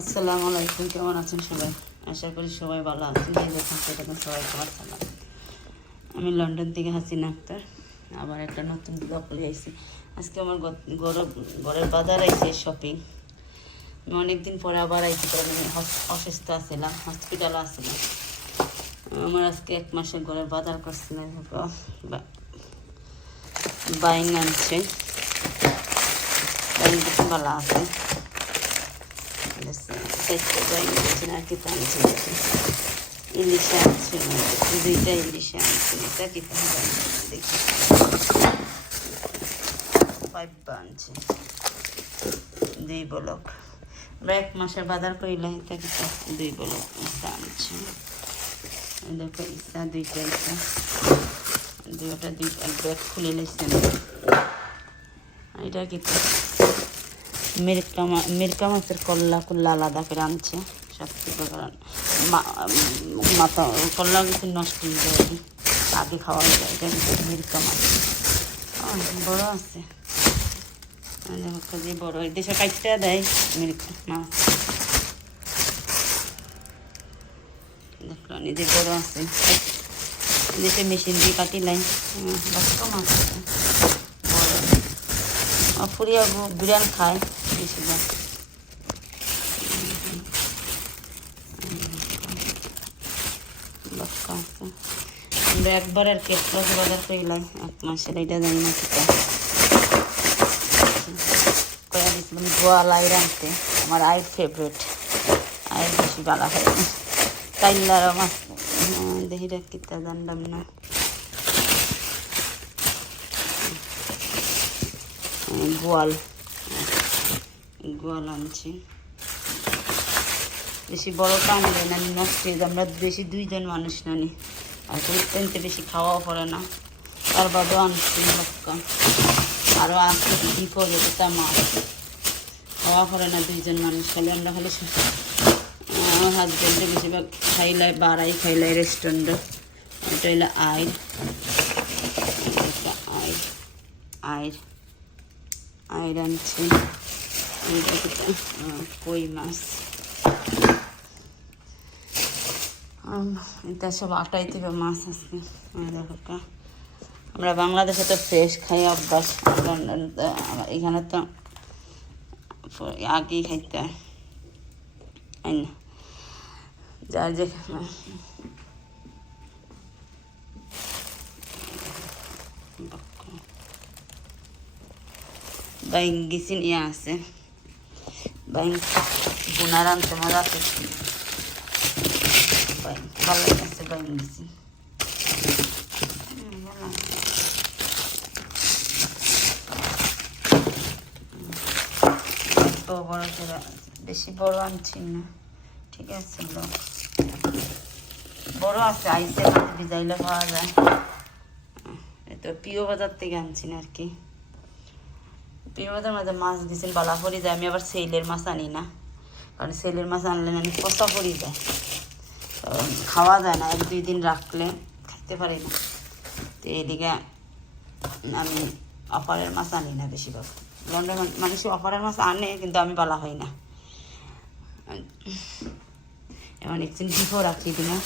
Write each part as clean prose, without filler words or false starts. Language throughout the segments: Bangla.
আসসালামু আলাইকুম, কেমন আছেন সবাই? আশা করি সবাই ভালো আছেন। এই দেখুন সেটা সবাই খাবার সালাম। আমি লন্ডন থেকে হাসিনা আক্তার আবার একটা নতুন ব্লগ করে আইছি। আজকে আমার ঘরের বাজার আইছে, শপিং। আমি অনেকদিন পরে আবার আইছি, কারণ আমি অসুস্থ আছিলাম, হসপিটালে আসছিলাম। আমার আজকে 1 মাসের ঘরের বাজার করছিলাম। বাইং আনছে, বাইং কিছু ভালো আছে। ইলিশে আনছে, দুইটা ইলিশে আনছে। এটা কি দেখি, পাইপা আনছে 2 বলক। আমরা 1 মাসের বাজার করিলাম। এটা কি 2 বলক ইসা আনছে। দেখো ইসা, দুইটা ইসা, দুইটা এক ব্যাগ খুলে লেছে। এটা কি মিরকা মাছের কল্লা আলাদা করে আনছে। সব কিছু মাথা কল্লা কিছু নষ্ট হয়ে যায়, আগে খাওয়া যায়। এটা মিরকা মাছ বড় আছে, যে বড় দেশে কাটতে দেয় মিরকা মাছ। দেখলো নিজে বড় আছে, দেশে মেশিন দিয়ে কাটি নাই। কম আছে বড়। ফুরিয়া বিড়াল খায় বেশিরভাগ। আমরা একবার আর কেটলাস বাজার করিলাম 1 মাসের। এটা জানি না কি কয়া দিয়েছিলাম, গোয়াল আইর আনতে। আমার আইর ফেভারিট, আইর বেশি ভালো হয়। কাইল্লার মাছ দেখিটা কিতা জানলাম না। গোয়াল আনছি। বেশি বড়টা আনলে না, নষ্ট হয়ে যায়। আমরা বেশি 2 জন মানুষ নানি, আর তেনতে বেশি খাওয়াও পড়ে না। তার বাদেও আনছি লক্কা, আরও আছে বিপদে তা মাছ খাওয়া পড়ে না। 2 জন মানুষ খালি আমরা, খালি আমার হাজব্যান্ডে বেশিরভাগ খাইলাই, বাড়াই খাইলাই রেস্টুরেন্টে। এটা হইলো আইর, আইর আনছি। কই মাছ, এটা সব 8টাই থেকে মাছ আসবে। দেখো, আমরা বাংলাদেশে তো ফ্রেশ খাই অভ্যাস, এখানে তো আগেই খাইতে হয় না। যার যে বাইং গেছি নিয়ে আছে, বাইং বোনার আনতে মজা আছে। ভালো লাগছে বাইং গেছি। বড় করে, বেশি বড় আনছি না, ঠিক আছে। বড় আছে, আইসে ভিজাইলে পাওয়া যায়। তো প্রিয় বাজার থেকে আনছি না আর কি। প্রিয় বাজার মাঝে মাছ দিয়েছেন, বালা পড়ি যায়। আমি আবার সেলের মাছ আনি না, কারণ সেলের মাছ আনলে না পচা পড়ি যায়, খাওয়া যায় না। 1-2 দিন রাখলে খাইতে পারি না। তো এইদিকে আমি অফারের মাছ আনি না বেশিরভাগ। লন্ডন মানুষ অফারের মাছ আনে, কিন্তু আমি বালা হই না। এমন একদিন ডিপো রাখি দিলাম,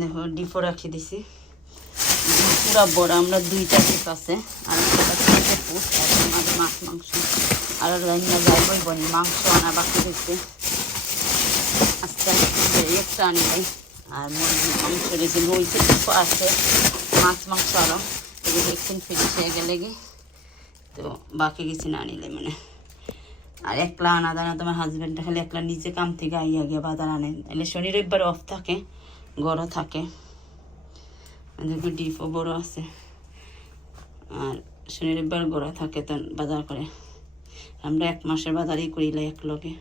দেখো ডিপো রাখি দিছি পুরা বড়। আমরা 2টা ডিপ আছে, আর মাঝে মাছ মাংস আর রান্না যাইবই বনি। মাংস আনা বাকি দিচ্ছে, আজকে একটা আনি নাই। আর মুরগি মাংস রেখে রয়েছে, ডিপো আছে, মাছ মাংস আরও একদিন ফিনিশ হয়ে গেলে কি, তো বাকি কিছু না আনিলে মানে। আর একলা আনা দানা, তোমার হাজব্যান্ডটা খালি একলা নিজে কাম থেকে আইয়া গিয়ে বাজার আনে। এলে শনি রবিবার অফ থাকে, গড়ও থাকে। দেখো ডিপও বড় আছে, আর শনি রবিবার গড়া থাকে, তো বাজার করে। আমরা 1 মাসের বাজারই করিলাই এক লগে।